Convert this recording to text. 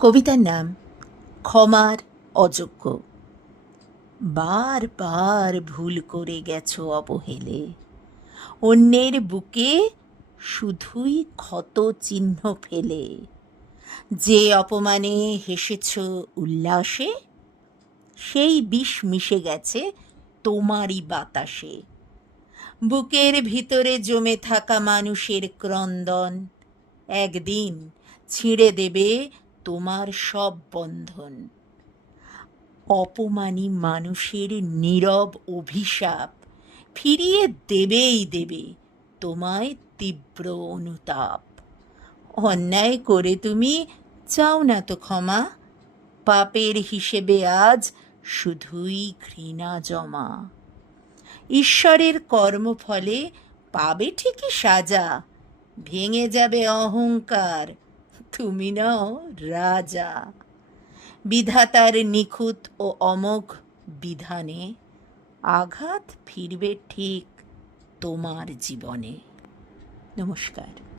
কবিতার নাম ক্ষমার অযোগ্য। বারবার ভুল করে গেছো অবহেলে, অন্যের বুকে শুধুই ক্ষত চিহ্ন ফেলে। যে অপমানে হেসেছ উল্লাসে, সেই বিষ মিশে গেছে তোমারই বাতাসে। বুকের ভিতরে জমে থাকা মানুষের ক্রন্দন একদিন ছিঁড়ে দেবে তোমার সব বন্ধন। অপমানী মানুষের নীরব অভিশাপ ফিরিয়ে দেবেই দেবে তোমায় তীব্র অনুতাপ। অন্যায় করে তুমি চাও না তো ক্ষমা, পাপের হিসেবে আজ শুধুই ঘৃণা জমা। ঈশ্বরের কর্মফলে পাবে ঠিকই সাজা, ভেঙে যাবে অহংকার, তুমি নাও রাজা। বিধাতার নিখুঁত ও অমোঘ বিধানে আঘাত ফিরবে ঠিক তোমার জীবনে। নমস্কার।